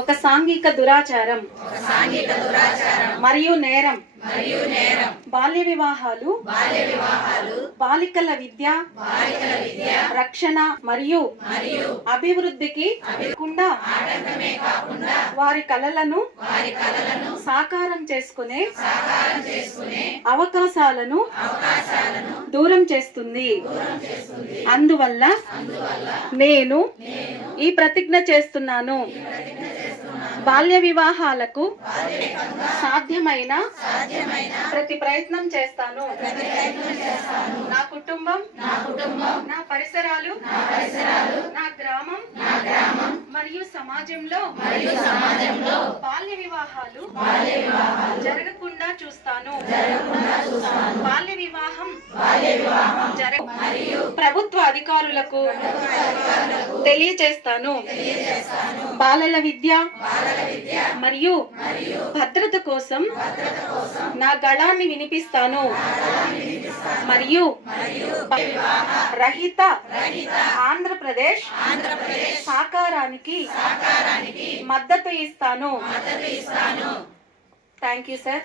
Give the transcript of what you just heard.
ఒక సాంఘిక దురాచారం మరియు నేరం. బాల్య వివాహాలు బాలికల విద్య, రక్షణ మరియు అభివృద్ధికి వారి కలలను సాకారం చేసుకునే అవకాశాలను దూరం చేస్తుంది. అందువల్ల నేను ఈ ప్రతిజ్ఞ చేస్తున్నాను. బాల్య వివాహాలకు సాధ్యమైన ప్రతి ప్రయత్నం చేస్తాను. నా కుటుంబం, నా పరిసరాలు, నా గ్రామం మరియు సమాజంలో బాల్య వివాహాలు జరగకుండా చూస్తాను. బాల్య వివాహం ప్రభుత్వ అధికారులకు తెలియజేస్తాను. బాలల విద్య మరియు భద్రత కోసం నా గళాన్ని వినిపిస్తాను మరియు రహిత ఆంధ్రప్రదేశ్ సాకారానికి మద్దతు ఇస్తాను. Thank you sir.